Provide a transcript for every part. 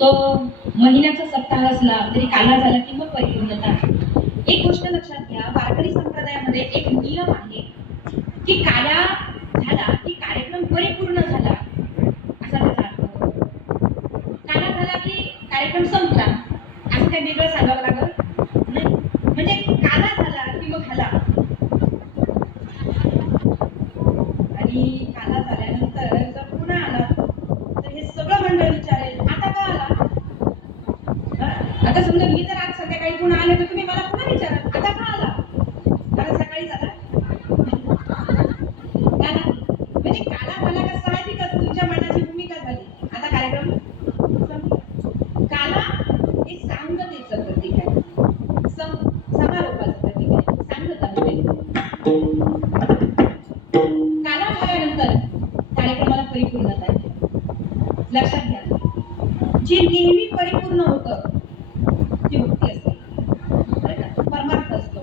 तो महिन्याचा सप्ताह असला तरी काला झाला की मग परिपूर्णता. एक गोष्ट लक्षात घ्या, वारकरी संप्रदायामध्ये एक नियम आहे की काला झाला की कार्यक्रम परिपूर्ण झाला असा त्याचा अर्थ होतो. काला झाला की कार्यक्रम संपला असं काही वेगळं सांगावं लागत नाही. म्हणजे काला झाला की मग हाला. आणि काला झाल्यानंतर जर पुन्हा आला तर हे सगळं मंडळ विचारेल आता का आला. आता समजा मी जर आज संध्याकाळी पुन्हा आले तर तुम्ही मला पुन्हा विचाराल आता का आला. आता सकाळी झाला काला. म्हणजे काला झाला का साहजिकच तुमच्या मनाची भूमिका झाली आता कार्यक्रम संपला. काला हे सांगतेचं प्रतीक आहे, समारोपाचं प्रतीक आहे, सांगता होते. काला झाल्यानंतर कार्यक्रमाला परिपूर्णता आहे. लक्षात घ्या, जे नेहमी परिपूर्ण होतं ती मुक्ती असते, परमार्थ असतो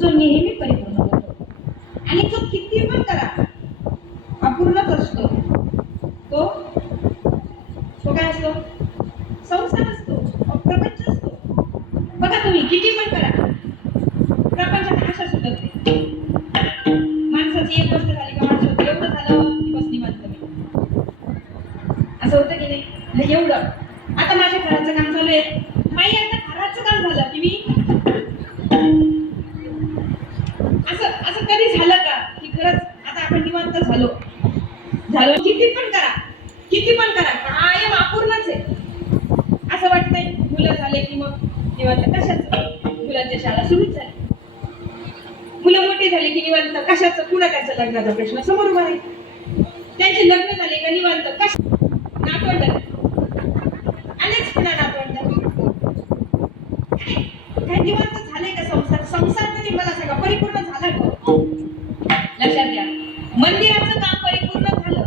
जो नेहमी परिपूर्ण होतो. आणि जो किती पण करा अपूर्णच असतो तो तो काय असतो, संसार असतो, प्रपंच असतो. बघा तुम्ही किती पण करा प्रपंचात आशा सुटत नाही. माणसाची एक गोष्ट झाली का माणूस होतं एवढं झालं की बस निवांत नाही, असं होतं की नाही. एवढं आता माझ्या घराचं काम चालू आहे, माई आता घराचं काम झालं की मी असं असं कधी झालं का की खरंच आता आपण निवांत झालो झालो. किती पण करा किती पण करा कायम अपूर्णच आहे असं वाटतंय. मुलं झाले की मग निवांत कशाच, मुलांच्या शाळा सुरूच झाली. मुलं मोठी झाली की निवांत कशाचं, पुन्हा त्याचा लग्नाचा प्रश्न समोर उभा आहे. त्यांचे लग्न झाले का निवांत कश नातवंड आलेच पुन्हा नातवंड. काय निवांत झालंय का संसार. संसार तरी मला सांगा परिपूर्ण झाला का. लक्षात घ्या, मंदिराचं काम परिपूर्ण झालं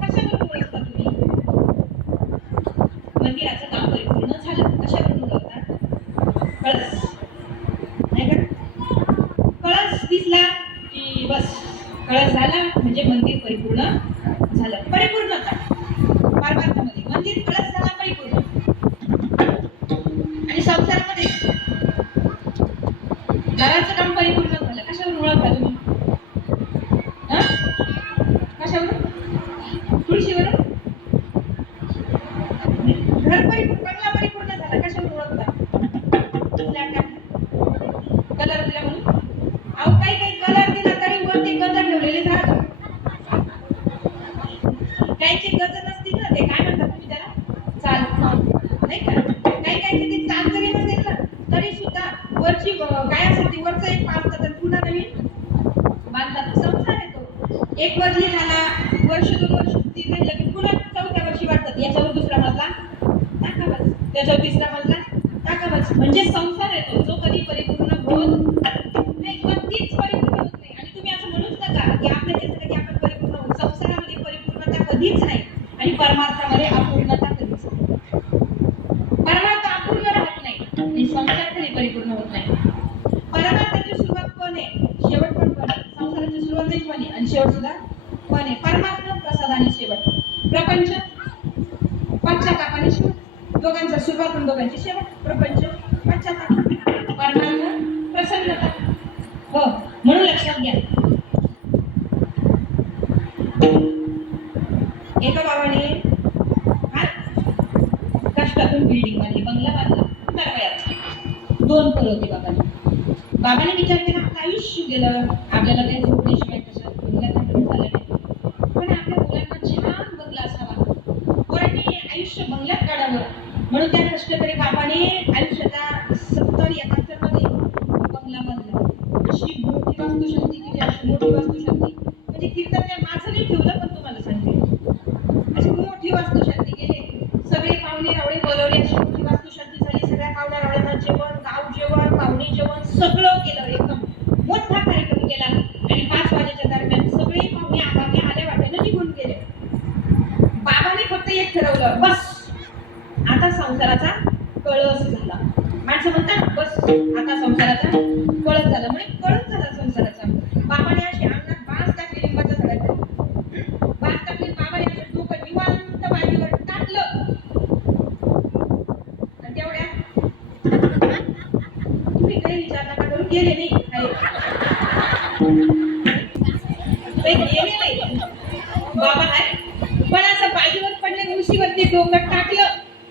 कशावरून ओळखता तुम्ही. मंदिराचं काम परिपूर्ण झालं कशावरून ओळखता. कळस नाही का, कळस दिसला की बस कळस झाला म्हणजे मंदिर परिपूर्ण झालं. परिपूर्णता परमार्थामध्ये मंदिर कळस झाला परिपूर्ण. आणि संसारामध्ये घराचं काम परिपूर्ण झालं कशावरून ओळखता तुम्ही. कशावरून, तुळशीवरून. घर परिपूर्ण, बंगला परिपूर्ण झाला कशावरून ओळखता. कलर दिला म्हणून. अहो काही काही कलर दिला तरी वर ते गज ठेवलेले राहतात. काहीचे गज नसतील ना, ते काय म्हणतात तुम्ही त्याला, चाल नाही का. काही काहीचे ते चाल जरी नसेल ना तरी सुद्धा वरची काय असेल ती वरचं एक पाडतात आणि पुन्हा नवीन बांधतात. संसार येतो, एक मजली झाला वर्ष 2 वर्ष 3 झालं की पुन्हा 4थ्या वर्षी वाटतात याच्यावर दुसरा मजला टाकावाच, त्याच्यावर तिसरा मजला टाकावाच. म्हणजे संसार येतो जो कधी परिपूर्ण होत नाही, कधीच परिपूर्ण होत नाही. आणि तुम्ही असं म्हणूच नका की आपल्या देशासाठी आपण परिपूर्ण होऊ. संसारामध्ये परिपूर्णता कधीच नाही आणि परमार्थामध्ये अपूर्णता कधीच नाही. परमार्थ अपूर्ण राहत नाही आणि संसार कधी परिपूर्ण होत नाही. परमार्थाची सुरुवात पण आहे शेवट पण आहे. संसाराची सुरुवातही पण आहे आणि शेवट सुद्धा पण आहे. परमार्थ प्रसाद आणि शेवट, प्रपंच पश्चातापाने शेवट. दोघांचा सुरुवात आणि दोघांची शेवट. प्रपंच पश्चाताप, परमार्थ प्रसन्नता. हो, म्हणून लक्षात घ्या, एका बाबाने कष्टातून बिल्डिंग बांधली, बंगला बांधला, तर वयात 2 पोरं होती बाबाने. बाबाने विचार केला आपलं आयुष्य गेलं, आपल्याला काही झोपण्याशिवाय कशात बंगला झालं नाही, पण आपल्या मुलांना छान बंगला असावा, पोरांनी आयुष्य बंगल्यात काढावं. म्हणून त्या कष्टकरी बाबाने आयुष्याच्या 70-71 मध्ये बंगला बांधला. अशी मोठी वास्तुशांती केली, अशी मोठी वास्तुशांती म्हणजे कीर्तन काय माझं नाही ठेवलं पण तुम्हाला सांगते. अशी मोठी वास्तुशांती केली, सगळे पाहुणे रावळे बोलवले, अशी मोठी वास्तुशांती झाली. सगळ्या पाहुण्या रावळ्यांना जेवण, गाव जेवण, पाहुणे जेवण सगळं केलं. एकदम मोठा कार्यक्रम केला आणि 5 वाजेच्या दरम्यान सगळे पाहुणे आपापल्या आल्या वाटेनं निघून गेले. बाबाने फक्त एक ठरवलं, बस आता संसाराचा कळस झाला. माणसं म्हणतात बस आता संसाराचा कळस झाला, म्हणजे कळस झाला संसाराचा. बाबाने अशी अंगणात बास टाकली लिंबाच्या झाडाची, बास टाकली. बाबाने असं डोकं निवांत बाबा आहे पण असं बाजूवर पडले उशीवरती डोकं टाकलं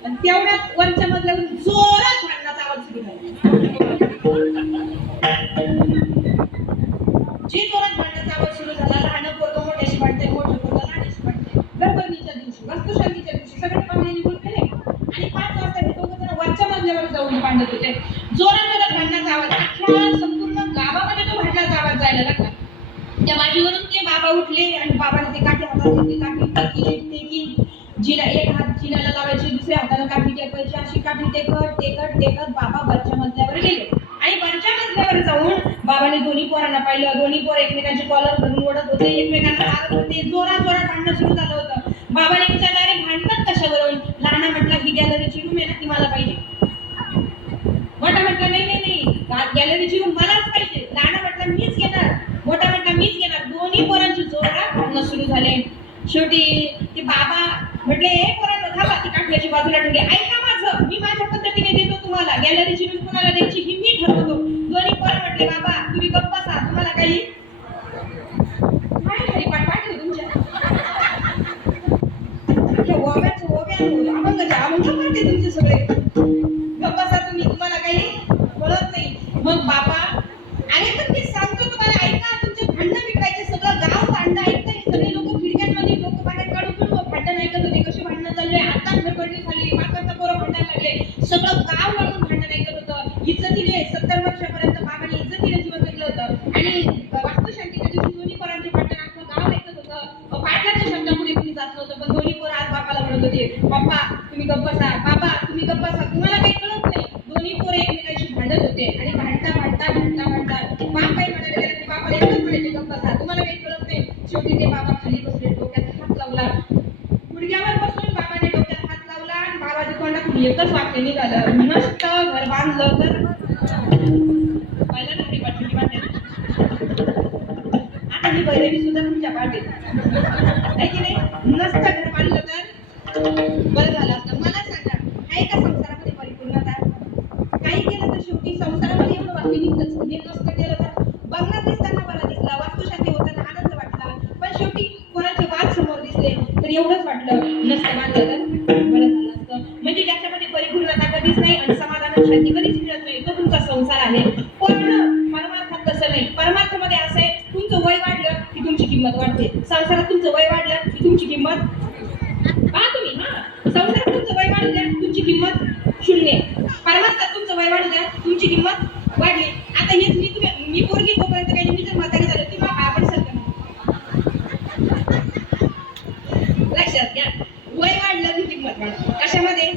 आणि तेवढ्यात वरच्या मधल्यावरून जोरात भांडणाचा आवाज सुरू झाला. जी जोरात भांडणाचा आवाज सुरू झाला, लहान पोरगं मोठ्याशी भांडते, मोठं पोरगं लहानशी भांडते. गणपतीच्या दिवशी, वास्तुशांतीच्या दिवशी सगळे पाहुणे निघून गेले आणि 5 वाजता हे दोघं जण वरच्या मजल्यावर जाऊन भांडत होते. जोरात जोरात भांडणाचा आवाज, अख्ख्या संपूर्ण गावामध्ये तो भांडणाचा आवाज जायला लागला. त्या बाजीवरून ते बाबा उठले आणि बाबाने ते काठी हातात घेतली, काठी टेकी जिला एक हात जिनाला लावायची, दुसऱ्या हाताने काठी टेकायची, अशी काठी टेकत बाबा वरच्या मजल्यावर गेले आणि वरच्या मजल्यावर जाऊन बाबाने दोन्ही पोरांना पाहिलं. दोन्ही पोर एकमेकांची कॉलर धरून ओढत होते, एकमेकांना मारत होते, जोरात जोरात भांडणं सुरू झालं होतं. बाबाने विचारलं, अरे भांडतात कशावरून? लहाना म्हटला ही गॅलरीची रूम आहे ना, ती मला पाहिजे. मोठा म्हटला नाही नाही नाही, गॅलरीची रूम मलाच पाहिजे. लहाना म्हटला मीच घेणार, मोठा म्हटला मीच घेणार. दोन्ही पोरांची जोरात भांडणं सुरू झाले. शेवटी ते बाबा म्हटले, हे पोरांनो थांबा, ती काठीची बाजूला ठेवली. ऐका माझं, मी माझ्या पद्धतीने देतो तुम्हाला. गॅलरीची रूम कुणाला द्यायची ही मी ठरवतो. दोन्ही पोरं म्हटले, बाबा तुम्ही गप्प बसा, तुम्हाला काही काय पाठ तुमच्या अभंग करते तुमचे सगळे. गप्प बसा तुम्ही, तुम्हाला काही कळत नाही. मग बाबा, अरे पण मी सांगतो तुम्हाला, ऐका, तुमचे भांडणं मिटवायचे, सगळं गाव भांडणं ऐकतंय, सगळे लोक खिडक्यांमध्ये लोक बाहेर काढून भांडण ऐकत होते, कशी भांडणं चालू आहे. आता घरबंदी झाली, माताचा पोरं भांडायला लागले, सगळं गाव लागून भांडण ऐकत होतं. इज्जतीने 70 वर्षापर्यंत बाबांनी इज्जतीने जीवन जगलं होतं आणि वास्तुशांतीच्या दिवशी दोन्ही पोरांचे भांडण अख्खं गाव ऐकत होतं. पाटलाच्या शब्दापुढे कुणी जात नव्हतं, पण दोन्ही पोरं आज बापाला म्हणत होते, पप्पा तुम्ही गप्प बसा, बाबा तुम्ही गप्प बसा, तुम्हाला काही कळत नाही. दोन्ही पोरं एकमेकांशी भांडत होते आणि भांडता बाप काय म्हणायला गेला की बापाला एकच म्हणायचे, गप्प बसा, तुम्हाला काही कळत नाही. शेवटी ते बाबा खाली बसले, डोक्यात हात लावला, गुडघ्यावर बसून बाबाने डोक्यात हात लावला आणि बाबाच्या तोंडातून एकच वाक्य निघालं, मस्त घर बांधलं तर पहिला नवरी पाठवली वाटेल. आता ही बैरवी सुद्धा तुमच्या पाठीत आहे की नाही? मस्त घर बांधलं तर बरं झालं असतं. मला सांगा, आहे का संसारामध्ये परिपूर्णता? काही केलं तर शेवटी संसारामध्ये एवढं वाक्य निघतंच. हे नसतं केलं तर बंगला दिसताना बरा दिसला, वास्तुशांती होताना आनंद वाटला, पण शेवटी कोणाचे वाद समोर दिसले तर एवढंच वाटलं, नसतं बांधलं तर बरं झालं असतं. म्हणजे ज्याच्यामध्ये परिपूर्णता कधीच नाही आणि समाधान शांती कधीच मिळत नाही, तो तुमचा संसार आहे. पण परमार्थात तसं नाही. परमार्थामध्ये असं आहे, तुमचं वय वाढलं की तुमची किंमत वाढते. संसारात तुमचं वय वाढलं की तुमची किंमत पहा तुम्ही, संसारात तुमचं वय वाढू द्या, तुमची किंमत शून्य. परमार्थात तुमचं वय वाढू द्या, तुमची किंमत वाढली. आता हेच मी पोरगी तोपर्यंत काही, मी जर म्हातारी झालं ती मला आपण सांगतो, लक्षात घ्या, वय वाढलं की किंमत वाढते. कशामध्ये?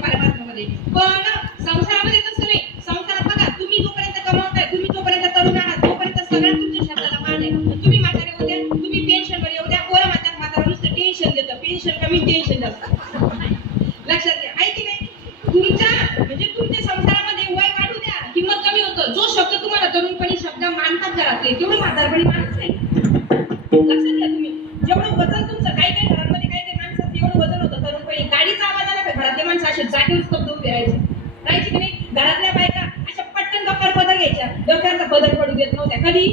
परमार्थामध्ये. पण संसारामध्ये तसं नाही. संसारात बघा, तुम्ही जोपर्यंत कमावताय, तुम्ही जोपर्यंत तरुण आहात, तोपर्यंत सगळ्या तुमच्या शब्दाला मान आहे. तुम्ही म्हातारे होत्या, तुम्ही पेन्शनवर येऊ द्या, पोरं म्हणतात म्हातारा नुसतं टेन्शन देतं, पेन्शन कमी टेन्शन जास्त. लक्षात घ्या, आहे की नाही? म्हणजे तुमच्या संसारामध्ये वय वाढू द्या, किंमत कमी होतं. जो शब्द तुम्हाला तरुणपणी शब्द मानतात घरातले, तेवढं म्हातारपणी मानत नाही. लक्षात घ्या तुम्ही, जेवढं वजन तुमचं, काही घरांमध्ये काही माणसाचं एवढं वजन होतं तरुणपणी, गाडीचा आवाज आला का घरातले माणसं असे जागेवर स्तब्ध उभे राहायचे की नाही? घरातल्या बायका अशा पटकन डोक्यावर पदर घ्यायच्या, डोक्यावरचा पदर पडू देत नव्हत्या कधी?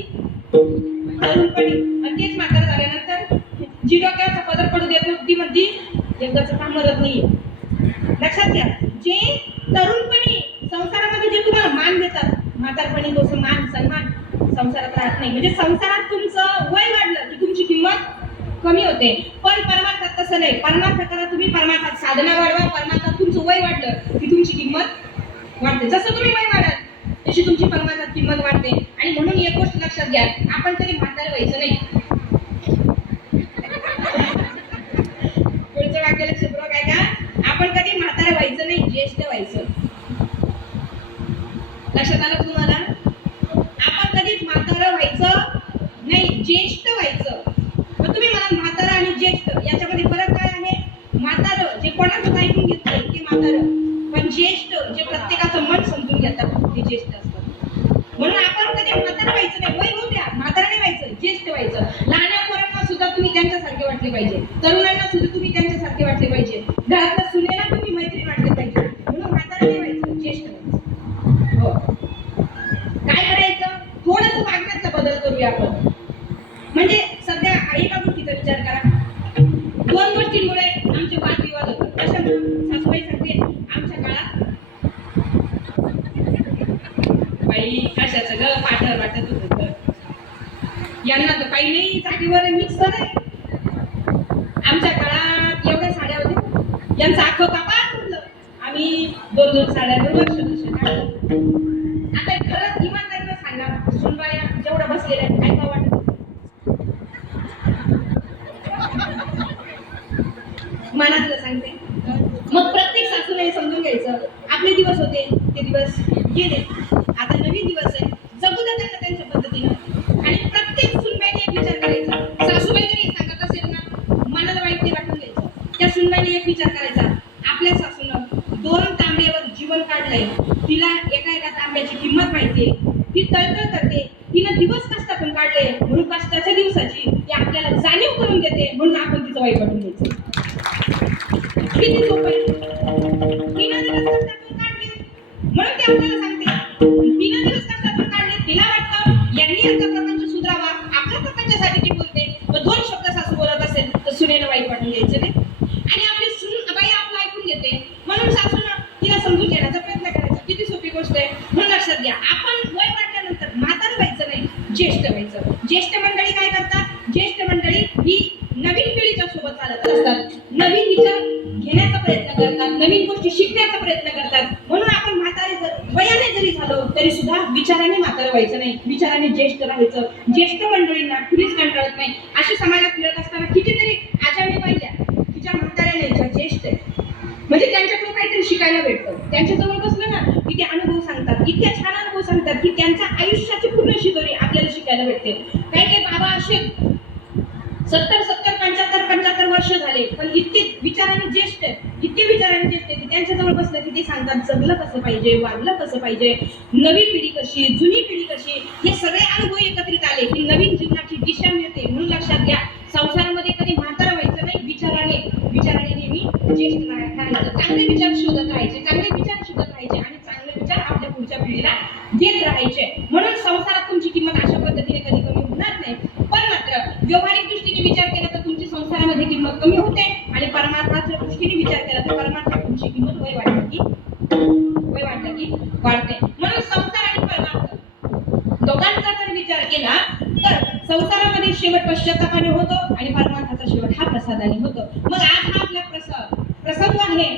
तरुणपणी. आणि तेच म्हातार झाल्यानंतर जी डोक्यावरचा पदर पडू देत नव्हती ती म्हणती एकदाचं काम करत नाहीये. लक्षात घ्या, जे तरुणपणी संसारामध्ये जे तुम्हाला मान देतात, म्हातारपणी तो मान सन्मान संसारात राहत नाही. म्हणजे संसारात तुमचं वय वाढलं की तुमची किंमत कमी होते. पण परमार्थात तसं नाही. परमार्थ करा तुम्ही, परमार्थात साधना वाढवा, परमार्थात तुमचं वय वाढलं की तुमची किंमत वाढते. जसं तुम्ही वय वाढाल तशी तुमची परमार्थात किंमत वाढते. आणि म्हणून एक गोष्ट लक्षात घ्या, आपण कधी म्हातार व्हायचं नाही. पुढचं वाक्य लक्षात काय का, आपण कधी म्हातार व्हायचं नाही, ज्येष्ठ व्हायचं. लक्षात आलं तुम्हाला? आपण कधीच म्हातार व्हायचं नाही, ज्येष्ठ व्हायचं. मग तुम्ही मला म्हातारा आणि ज्येष्ठ याच्यामध्ये फरक काय आहे? म्हातार जे कोणाचं ऐकून घेतलं ते म्हातार, पण ज्येष्ठ जे प्रत्येकाचं मन समजून घेतात ते ज्येष्ठ असतात. म्हणून आपण कधी म्हातार व्हायचं नाही. वय होऊ द्या, म्हातारा नाही व्हायचं, ज्येष्ठ व्हायचं. लहान पोरांना सुद्धा तुम्ही त्यांच्यासारखे वाटले पाहिजे, तरुणांना सुद्धा तुम्ही त्यांच्यासारखे वाटले पाहिजे, घरातल्या सुनेला तुम्ही मैत्रीण वाटले पाहिजे. म्हणून म्हातारा नाही व्हायचं, ज्येष्ठ व्हायचं. हो, काय करायचं? थोडंसं वागण्याचा बदल करूया आपण. म्हणजे सध्या एका गोष्टीचा आमच्या काळात एवढ्या साड्या होत्या, यांचं अख्खं कपाट उरलं. आम्ही 2-2 साड्यांवर वर्ष काढलं. आता खरंच इमानदारीनं सांगा, सुनबाया जेवढ्या बसलेल्या आहेत, काय का वाटत? मनातलं सांगते. मग प्रत्येक सासूने समजून घ्यायचं, आपले दिवस होते ते दिवस गेले, आता नवीन दिवस आहे, जगू द्या त्यांना त्यांच्या पद्धतीनं. आणि प्रत्येक सुनबाईने एक विचार करायचा, सासूबाई जरी सांगत असेल ना, मनाला वाईट नाही वाटून घ्यायचं. त्या सुनबाईने एक विचार करायचा, आपल्या सासूनं 2 तांब्यावर जीवन काढलंय, तिला एका एका तांब्याची किंमत माहितीये, ती तळतळ करते, तिनं दिवस कष्टातून काढले, म्हणून कष्टाच्या दिवसाची ती आपल्याला जाणीव करून देते, म्हणून आपण तिचं वाईट वाटून घ्यायचं. किती सोपं आहे. तिनं दिवस कष्टातून काढले म्हणून ते आपल्याला सांगते, तिनं दिवस कष्टातून काढले, तिला वाटतं यांनी यांचा प्रपंच सुधारावा, आपल्या प्रपंचासाठी ती बोलते. मग 2 शब्द सासू बोलत असेल तर सुनेनं वाईट वाटून घ्यायचं नाही. आणि आपली सून बाई आपलं ऐकून घेते, म्हणून सासूनं तिला समजून घेण्याचा प्रयत्न करायचा. किती सोपी गोष्ट आहे. म्हणून लक्षात घ्या, आपण वय वाढल्यानंतर म्हातारं व्हायचं नाही, ज्येष्ठ व्हायचं. ज्येष्ठ मंडळी काय करतात? ज्येष्ठ मंडळी ही नवीन पिढीच्या सोबत चालत असतात, नवीन विचार घेण्याचा प्रयत्न करतात, नवीन गोष्टी शिकण्याचा प्रयत्न करतात. म्हणून आपण म्हातारे वयाने जरी झालो तरी सुद्धा विचाराने म्हातारं व्हायचं नाही, विचाराने ज्येष्ठ राहायचं. ज्येष्ठ मंडळींना कुणीच कंटाळत नाही. अशी समाजात फिरत असताना कितीतरी आजावी पाहिल्या, तिच्या म्हाताऱ्या नाही, ज्या ज्येष्ठ आहे, म्हणजे त्यांच्याकडून काहीतरी शिकायला भेटतं. त्यांच्याजवळ बसलं ना की ते अनुभव सांगतात, इतक्या छान अनुभव सांगतात की त्यांच्या आयुष्याची पूर्ण शिदोरी आपल्याला शिकायला भेटते. काही काही बाबा असे 70-75 वर्ष झाले, पण इतके विचाराने ज्येष्ठ आहेत, इतके विचाराने ज्येष्ठ आहेत, त्यांच्याजवळ बसलं की ते सांगतात जगलं कसं पाहिजे, वागलं कसं पाहिजे, नवी पिढी कशी, जुनी पिढी कशी, हे सगळे अनुभव एकत्रित आले की नवीन जीवनाची दिशा मिळते. म्हणून लक्षात घ्या, संसारामध्ये कधी म्हातारं व्हायचं नाही, विचाराने नेहमी ज्येष्ठ राहायचं. चांगले विचार शोधत राहायचे, चांगले विचार शोधत राहायचे आणि चांगले विचार आपल्या पुढच्या पिढीला देत राहायचे. म्हणून संसारात तुमची किंमत अशा पद्धतीने कधी कमी होणार नाही. पण मात्र व्यावहारिक दृष्टीने विचार केला तर तुमची संसारामध्ये किंमत कमी होते, आणि परमार्थाच्या दृष्टीने विचार केला तर परमार्थात तुमची किंमत वय वाढली की वाढते. म्हणून संसार आणि परमार्थ दोघांचा जर विचार केला तर संसारामध्ये शेवट पश्चात्तापाने होतो आणि परमार्थाचा शेवट हा प्रसादाने होतो. मग आज हा आपला प्रसंग आहे